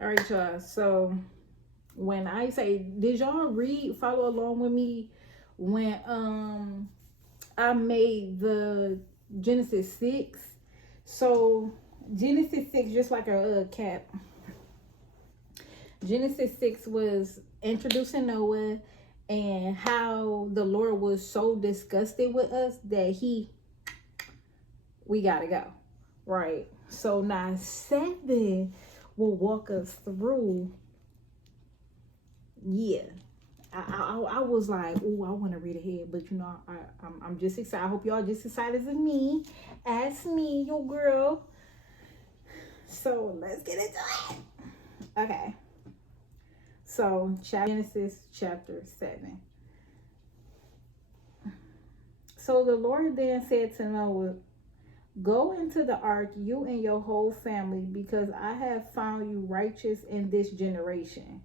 All right, y'all. So when I say, did y'all follow along with me when I made the Genesis 6? So Genesis 6, just like a cap. Genesis 6 was introducing Noah and how the Lord was so disgusted with us that we gotta go. Right. So now 7 will walk us through. Yeah. I was like, oh, I want to read ahead, but you know, I'm just excited. I hope y'all just excited as me, your girl. So let's get into it. Okay. So Genesis chapter 7. So the Lord then said to Noah, "Go into the ark, you and your whole family, because I have found you righteous in this generation.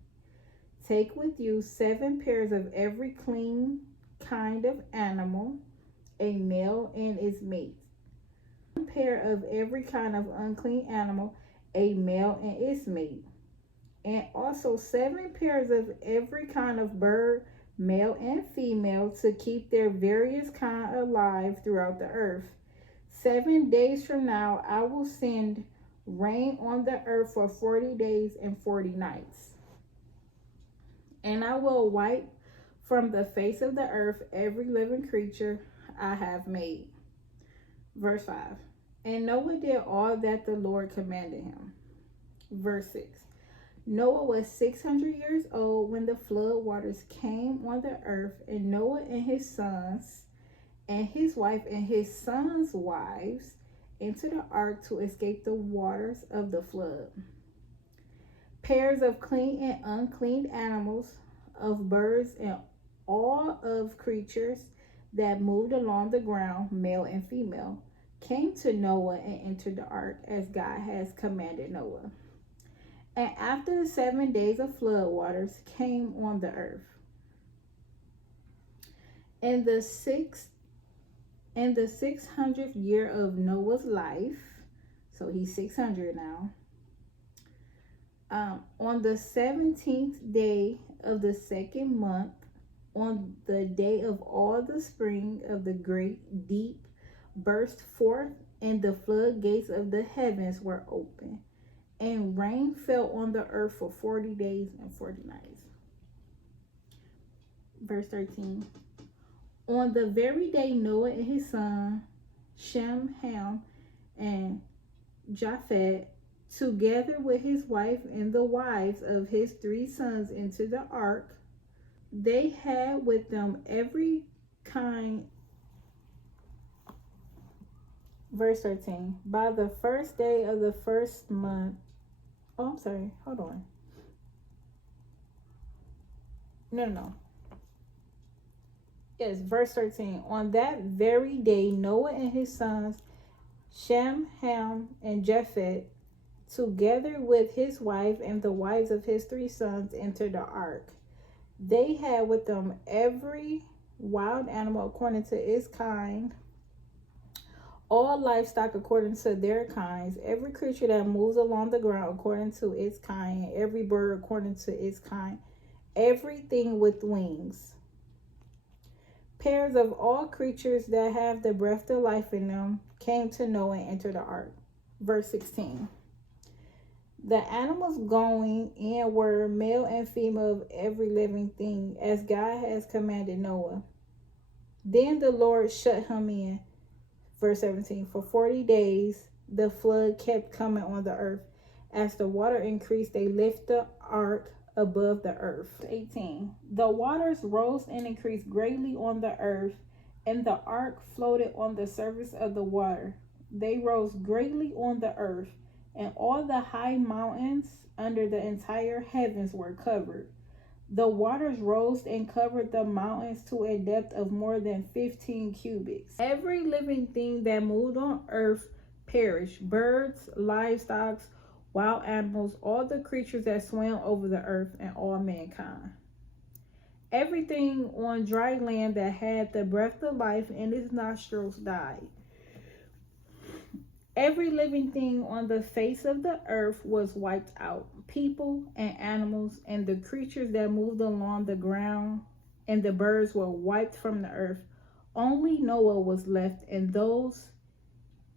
Take with you 7 pairs of every clean kind of animal, a male and its mate. 1 pair of every kind of unclean animal, a male and its mate. And also 7 pairs of every kind of bird, male and female, to keep their various kind alive throughout the earth. 7 days from now, I will send rain on the earth for 40 days and 40 nights. And I will wipe from the face of the earth every living creature I have made." Verse 5. And Noah did all that the Lord commanded him. Verse 6. Noah was 600 years old when the flood waters came on the earth, and Noah and his sons and his wife and his sons' wives entered the ark to escape the waters of the flood. Pairs of clean and unclean animals, of birds, and all of creatures that moved along the ground, male and female, came to Noah and entered the ark as God has commanded Noah. And after the 7 days of flood waters came on the earth. In the 600th year of Noah's life, so he's 600 now, on the 17th day of the 2nd month, on the day of all the spring of the great deep burst forth, and the floodgates of the heavens were open, and rain fell on the earth for 40 days and 40 nights. Verse 13. On the very day Noah and his son Shem, Ham, and Japheth, together with his wife and the wives of his 3 sons, into the ark, they had with them every kind. Verse 13. By the first day of the first month. Oh, I'm sorry. Hold on. No. Yes, verse 13. On that very day, Noah and his sons, Shem, Ham, and Japheth, together with his wife and the wives of his 3 sons, entered the ark. They had with them every wild animal according to its kind, all livestock according to their kinds, every creature that moves along the ground according to its kind, and every bird according to its kind, everything with wings. Pairs of all creatures that have the breath of life in them came to Noah and entered the ark. Verse 16. The animals going in were male and female of every living thing, as God has commanded Noah. Then the Lord shut him in. Verse 17. For 40 days the flood kept coming on the earth. As the water increased, they lifted the ark above the earth. 18. The waters rose and increased greatly on the earth, and the ark floated on the surface of the water. They rose greatly on the earth, and all the high mountains under the entire heavens were covered. The waters rose and covered the mountains to a depth of more than 15 cubits. Every living thing that moved on earth perished: birds, livestock, wild animals, all the creatures that swam over the earth, and all mankind. Everything on dry land that had the breath of life in its nostrils died. Every living thing on the face of the earth was wiped out. People and animals and the creatures that moved along the ground and the birds were wiped from the earth. Only Noah was left and those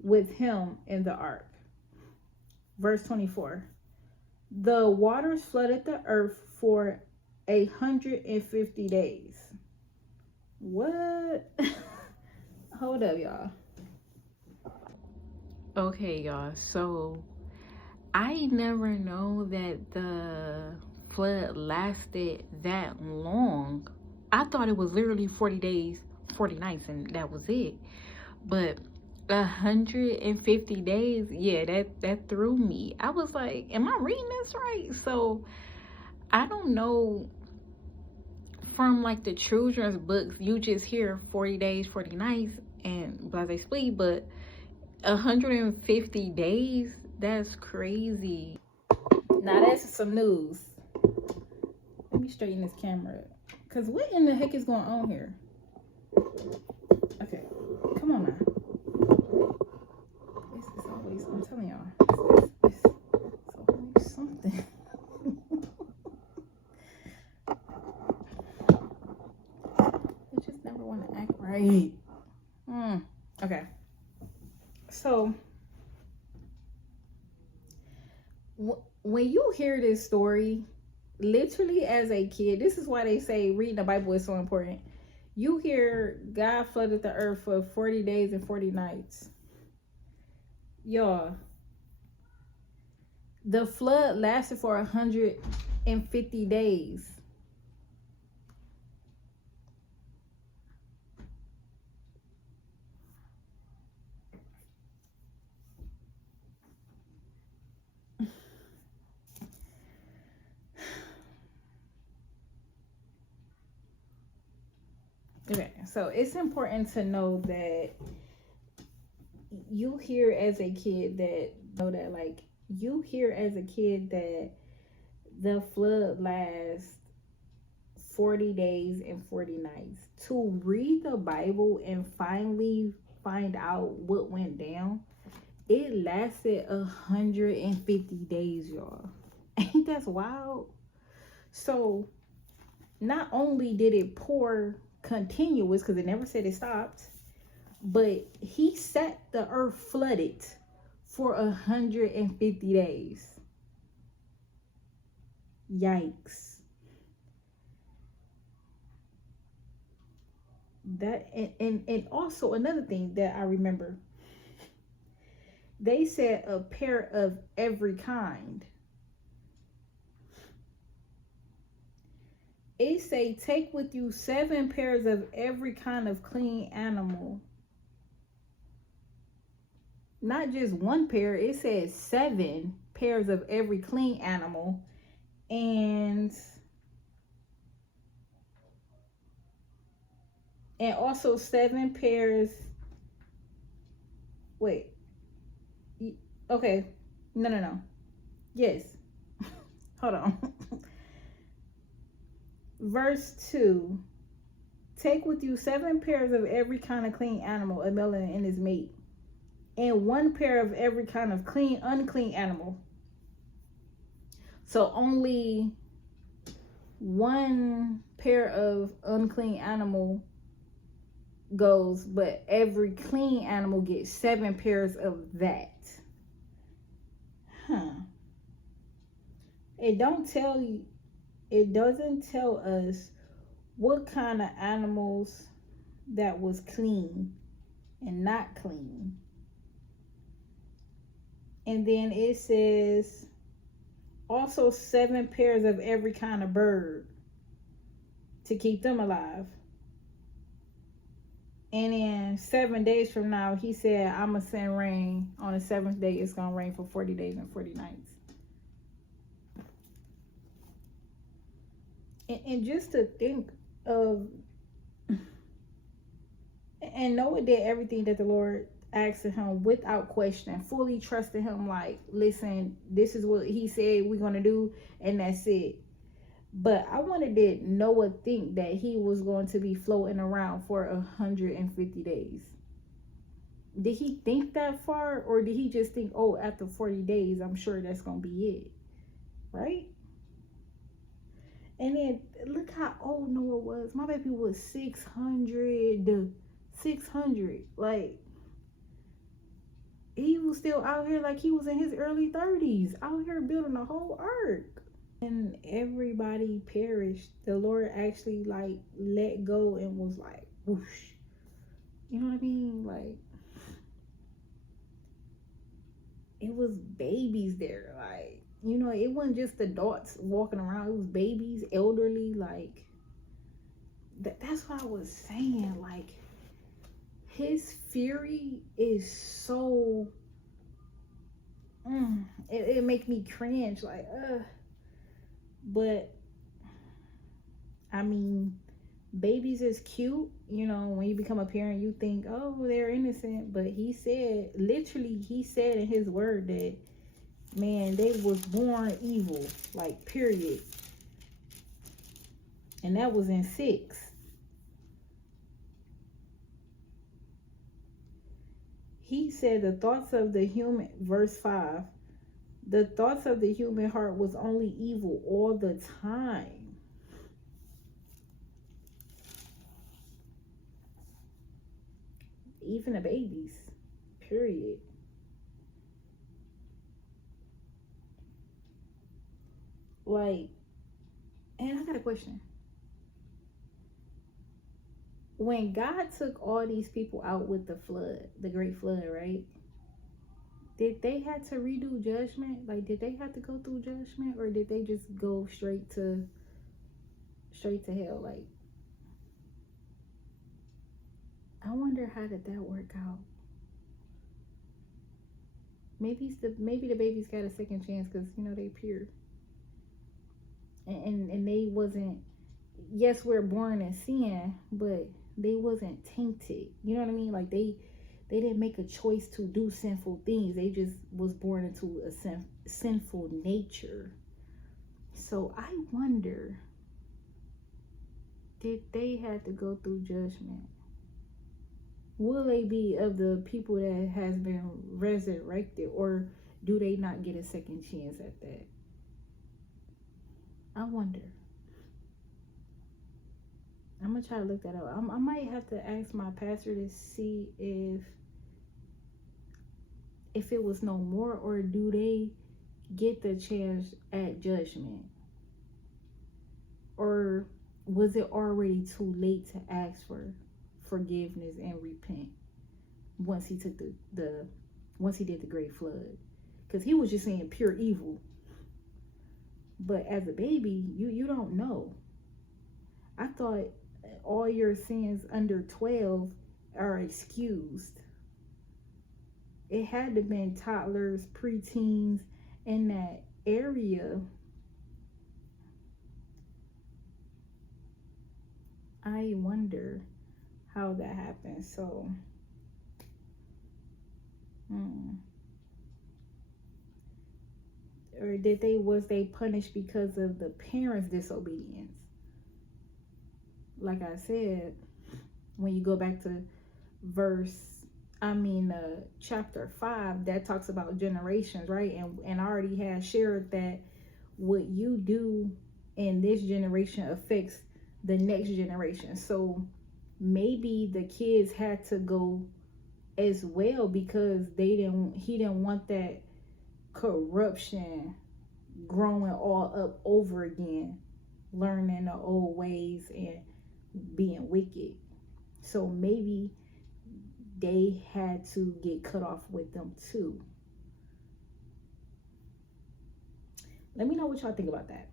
with him in the ark. Verse 24. The waters flooded the earth for 150 days. What? Hold up, y'all. Okay, y'all. So I never know that the flood lasted that long. I thought it was literally 40 days, 40 nights, and that was it. But 150 days, yeah, that threw me. I was like, am I reading this right? So I don't know, from like the children's books, you just hear 40 days, 40 nights, and blase split, but 150 days, that's crazy. Now that's some news. Let me straighten this camera up. Because what in the heck is going on here? Okay, come on now. This is always, I'm telling y'all, it's always something. I just never want to act right. Okay. So, when you hear this story, literally as a kid, this is why they say reading the Bible is so important. You hear God flooded the earth for 40 days and 40 nights. Y'all, the flood lasted for 150 days. Okay, so it's important to know that you hear as a kid that the flood lasts 40 days and 40 nights. To read the Bible and finally find out what went down, it lasted 150 days, y'all. Ain't that wild? So not only did it pour continuous, because it never said it stopped, but he set the earth flooded for 150 days. Yikes. That and also another thing that I remember, they said a pair of every kind. It say take with you 7 pairs of every kind of clean animal. Not just 1 pair, it says 7 pairs of every clean animal. And also 7 pairs. Wait. Okay. No. Yes. Hold on. Verse 2. Take with you 7 pairs of every kind of clean animal, a male and his mate, and 1 pair of every kind of unclean animal. So only 1 pair of unclean animal goes, but every clean animal gets 7 pairs of that. It doesn't tell us what kind of animals that was clean and not clean. And then it says also 7 pairs of every kind of bird to keep them alive. And in 7 days from now, he said, I'm going to send rain. On the 7th day, it's going to rain for 40 days and 40 nights. And just to think of, and Noah did everything that the Lord asked of him without question, fully trusted him, like, listen, this is what he said we're going to do, and that's it. But I wanted to Noah think that he was going to be floating around for 150 days. did he think that far, or did he just think, oh, after 40 days, I'm sure that's gonna be it, right? And then look how old Noah was. My baby was 600. 600. Like, he was still out here like he was in his early 30s, out here building a whole ark. And everybody perished. The Lord actually like let go and was like, whoosh. You know what I mean? Like, it was babies there. Like, you know, it wasn't just adults walking around. It was babies, elderly. Like, that's what I was saying. Like, his fury is so it make me cringe. Like, but I mean, babies is cute. You know, when you become a parent, you think, oh, they're innocent. But he said, literally, he said in his word that, man, they was born evil, like, period. And that was in 6. He said the thoughts of the human, verse 5, the thoughts of the human heart was only evil all the time. Even the babies, period. Like, and I got a question. When God took all these people out with the flood, the great flood, right? Did they have to redo judgment? Like, did they have to go through judgment, or did they just go straight to hell? Like, I wonder, how did that work out? Maybe the babies got a second chance because, you know, they pure. And they wasn't, yes, we're born in sin, but they wasn't tainted. You know what I mean? Like, they didn't make a choice to do sinful things. They just was born into a sinful nature. So I wonder, did they have to go through judgment? Will they be of the people that has been resurrected, or do they not get a second chance at that? I wonder. I'm gonna try to look that up. I might have to ask my pastor to see if it was no more, or do they get the chance at judgment, or was it already too late to ask for forgiveness and repent once he took once he did the great flood? Because he was just saying pure evil. But as a baby, you don't know. I thought all your sins under 12 are excused. It had to been toddlers, preteens in that area. I wonder how that happened. So or was they punished because of the parents' disobedience? Like I said, when you go back to chapter 5, that talks about generations, right? And I already had shared that what you do in this generation affects the next generation. So maybe the kids had to go as well, because he didn't want that corruption growing all up over again, learning the old ways and being wicked. So maybe they had to get cut off with them too. Let me know what y'all think about that.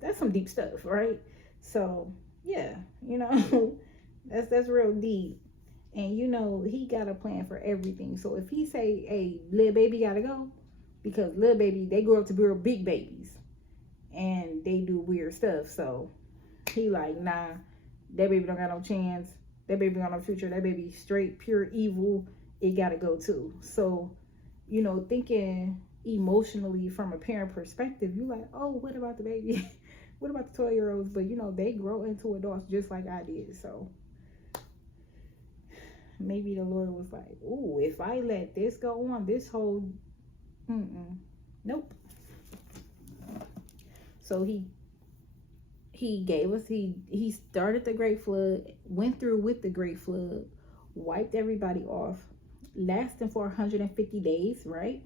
That's some deep stuff, right? So yeah, you know, that's real deep. And you know, he got a plan for everything. So if he say, hey, little baby gotta go, because little baby, they grow up to be real big babies and they do weird stuff. So he like, nah, that baby don't got no chance. That baby got no future. That baby straight pure evil. It gotta go too. So, you know, thinking emotionally from a parent perspective, you like, oh, what about the baby? What about the 12-year-olds? But you know, they grow into adults just like I did. So maybe the Lord was like, ooh, if I let this go on, this whole, nope. So he gave us, he started the great flood, went through with the great flood, wiped everybody off, lasting for 150 days, right?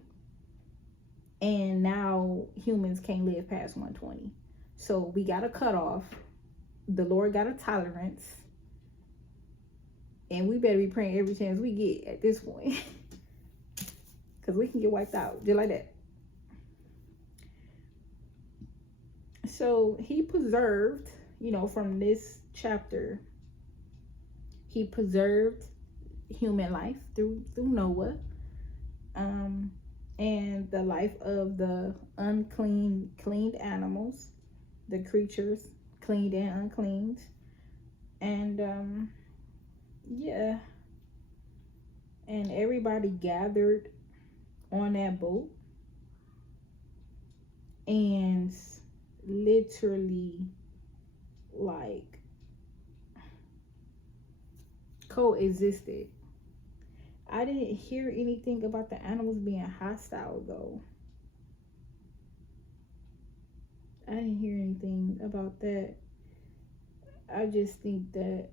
And now humans can't live past 120. So we got a cutoff. The Lord got a tolerance. And we better be praying every chance we get at this point. Because we can get wiped out just like that. So he preserved, from this chapter, he preserved human life through Noah. And the life of the cleaned animals, the creatures, cleaned and uncleaned. And yeah, and everybody gathered on that boat and literally like coexisted. I didn't hear anything about the animals being hostile though. I didn't hear anything about that. I just think that,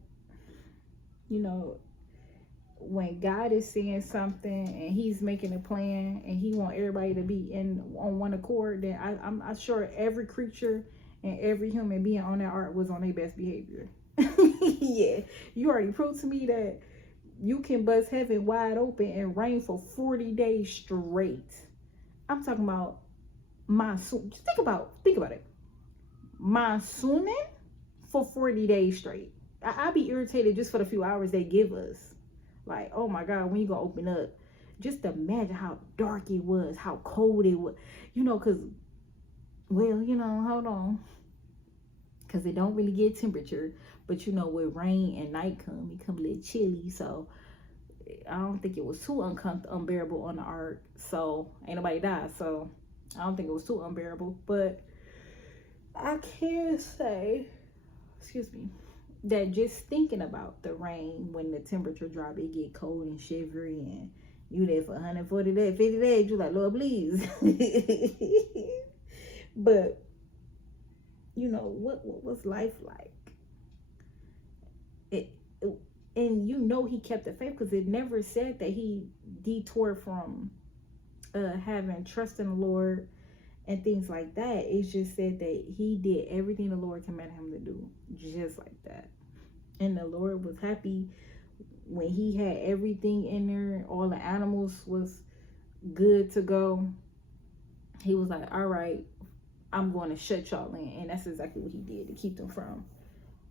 when God is saying something and he's making a plan and he want everybody to be on one accord, then I'm sure every creature and every human being on that ark was on their best behavior. Yeah, you already proved to me that you can bust heaven wide open and rain for 40 days straight. I'm talking about monsoon. Just think about it. Monsooning for 40 days straight. I'd be irritated just for the few hours they give us. Like, oh my God, when you gonna open up? Just imagine how dark it was, how cold it was. Because, hold on. Because it don't really get temperature. But, with rain and night it come a little chilly. So, I don't think it was too unbearable on the ark. So, ain't nobody died. So, I don't think it was too unbearable. But I can say, that just thinking about the rain when the temperature drop, it get cold and shivery, and you there for 140 days, 50 days, you like, Lord, please. But, what was life like? And he kept the faith, because it never said that he detoured from having trust in the Lord and things like that. It just said that he did everything the Lord commanded him to do, just like that. And the Lord was happy when he had everything in there, all the animals was good to go. He was like, all right, I'm going to shut y'all in. And that's exactly what he did to keep them from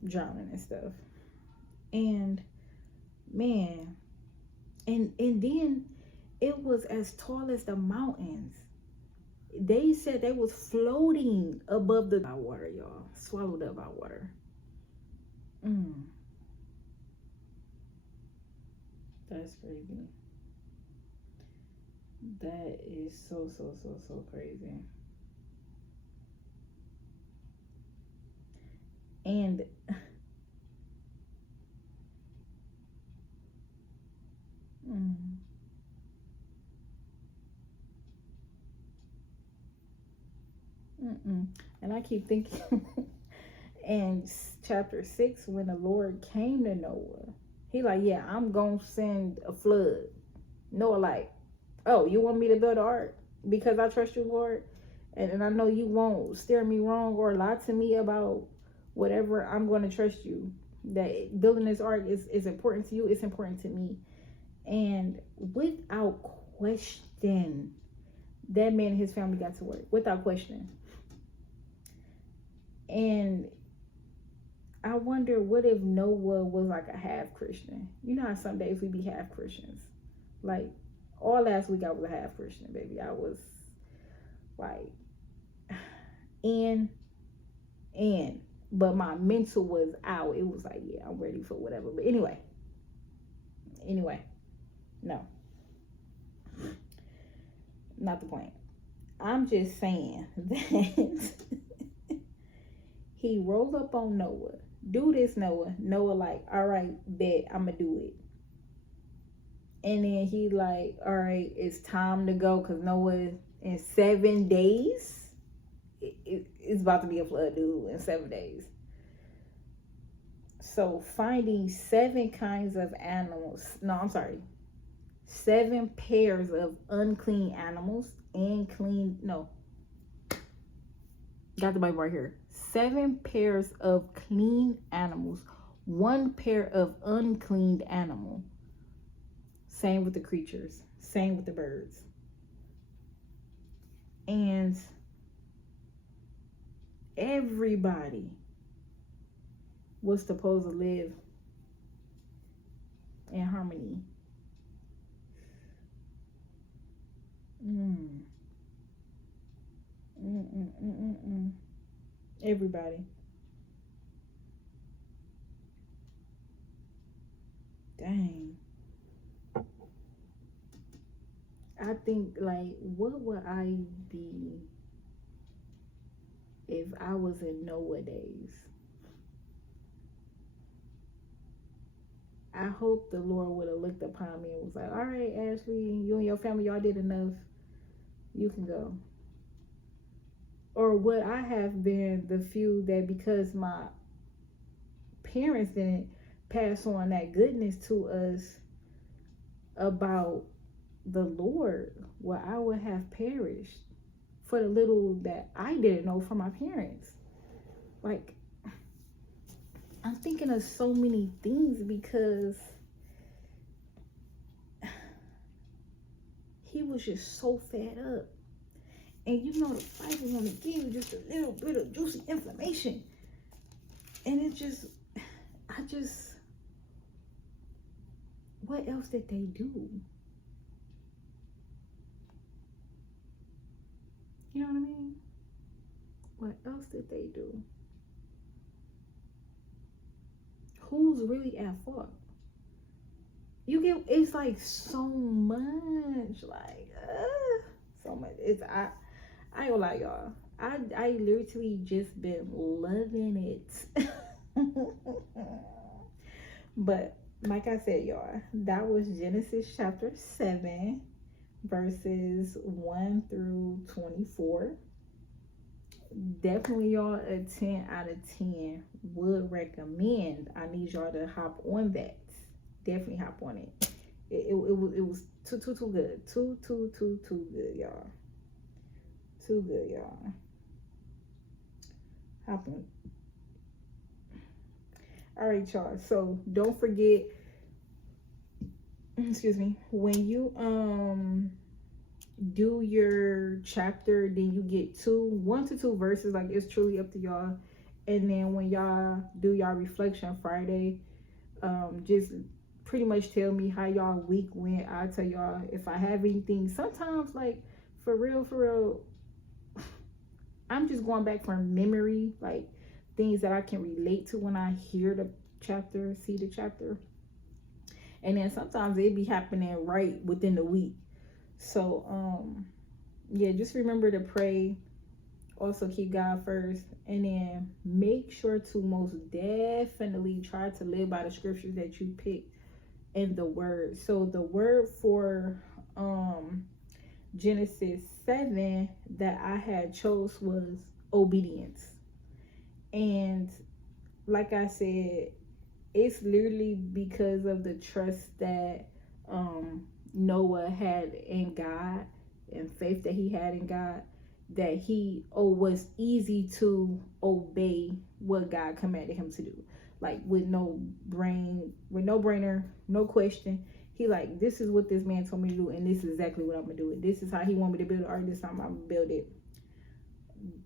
drowning and stuff. And man, and then it was as tall as the mountains. They said they was floating above the water, y'all. Swallowed up by water. That's crazy. That is so crazy. And and I keep thinking in chapter 6, when the Lord came to Noah, he like, yeah, I'm gonna send a flood. Noah like, oh, you want me to build an ark because I trust you, Lord, and I know you won't steer me wrong or lie to me about whatever. I'm going to trust you that building this ark is important to you. It's important to me. And without question, that man and his family got to work without question. And I wonder, what if Noah was like a half Christian? You know how some days we be half Christians. Like, all last week I was a half Christian, baby. I was like, but my mental was out. It was like, yeah, I'm ready for whatever. But anyway, no, not the point. I'm just saying that he rolled up on Noah. Do this, Noah. Noah like, all right, bet, I'm gonna do it. And then he like, all right, it's time to go, because Noah, in 7 days, it's about to be a flood, dude, in 7 days. So finding 7 kinds of animals, no, I'm sorry, 7 pairs of unclean animals and clean, no, got the Bible right here. 7 pairs of clean animals, 1 pair of unclean animal. Same with the creatures, same with the birds. And everybody was supposed to live in harmony. Everybody. Dang. I think, like, what would I be if I was in Noah days? I hope the Lord would have looked upon me and was like, all right, Ashley, you and your family, y'all did enough. You can go. Or would I have been the few that, because my parents didn't pass on that goodness to us about the Lord, well, I would have perished for the little that I didn't know from my parents. Like, I'm thinking of so many things, because he was just so fed up. And you know, the Bible want to give you just a little bit of juicy information. And it just, what else did they do? You know what I mean? What else did they do? Who's really at fault? You get, it's like so much, like, so much. It's, I ain't gonna lie, y'all. I literally just been loving it. But like I said, y'all, that was Genesis chapter 7, verses 1 through 24. Definitely, y'all, a 10 out of 10 would recommend. I need y'all to hop on that. Definitely hop on it. It was too good. Too good, y'all. Too good, y'all. Hop on. All right, y'all. So don't forget, excuse me, when you do your chapter, then you get 1 to 2 verses. Like, it's truly up to y'all. And then when y'all do y'all reflection Friday, just pretty much tell me how y'all week went. I'll tell y'all if I have anything. Sometimes, like, for real, I'm just going back from memory, like things that I can relate to when I hear the chapter, see the chapter. And then sometimes it be happening right within the week. So yeah, just remember to pray. Also keep God first, and then make sure to most definitely try to live by the scriptures that you pick in the word. So the word for Genesis 7 that I had chose was obedience. And like I said, it's literally because of the trust that Noah had in God, and faith that he had in God, that he was easy to obey what God commanded him to do. Like, with no brainer, no question. He like, this is what this man told me to do, and this is exactly what I'm gonna do. This is how he want me to build it, or this time I'm gonna build it.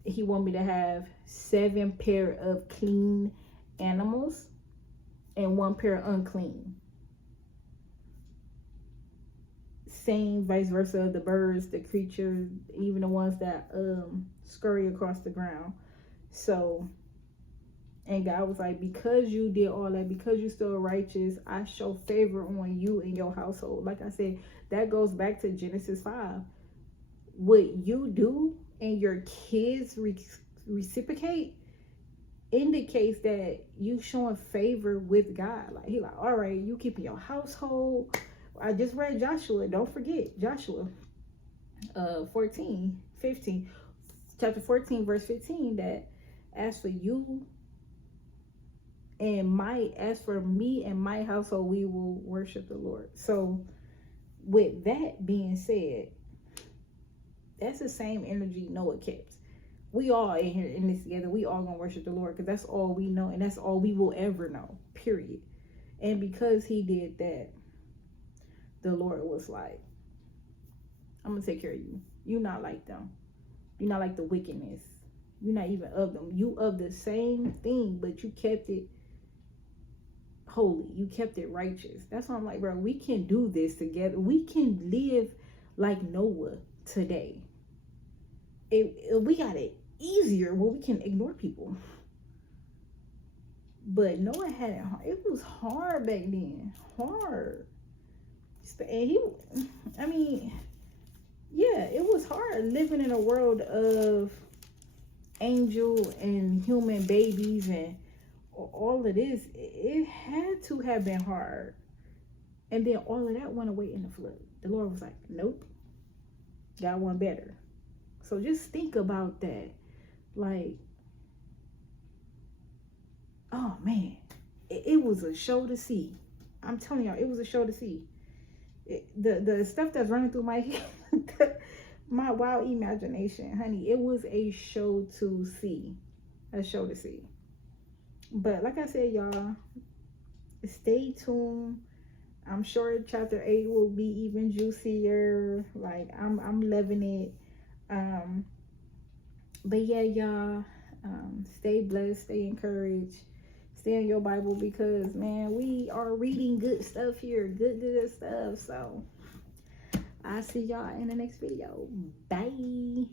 He want me to have 7 pair of clean animals and 1 pair of unclean. Same vice versa, the birds, the creatures, even the ones that scurry across the ground. So, and God was like, because you did all that, because you still righteous, I show favor on you and your household. Like I said, that goes back to Genesis 5. What you do and your kids reciprocate indicates that you showing favor with God. Like, he like, all right, you keeping your household I just read Joshua. Don't forget Joshua 14, 15, chapter 14, verse 15, that as for you and as for me and my household, we will worship the Lord. So with that being said, that's the same energy Noah kept. We all in here in this together. We all gonna worship the Lord because that's all we know and that's all we will ever know. Period. And because he did that, the Lord was like, I'm gonna take care of you. You're not like them. You're not like the wickedness. You're not even of them. You of the same thing, but you kept it holy. You kept it righteous. That's why I'm like, bro, we can do this together. We can live like Noah today. We got it easier where we can ignore people. But Noah had it hard. It was hard back then. Hard. And it was hard living in a world of angel and human babies and all of this. It had to have been hard. And then all of that went away in the flood. The Lord was like, nope, got one better. So just think about that. Like, oh man, it was a show to see. I'm telling y'all, it was a show to see. The stuff that's running through my head, my wild imagination, honey, it was a show to see. A show to see. But like I said, y'all, stay tuned. I'm sure chapter 8 will be even juicier. Like, I'm loving it. But yeah, y'all, stay blessed, stay encouraged, stay in your Bible, because man, we are reading good stuff here, good stuff. So I'll see y'all in the next video. Bye.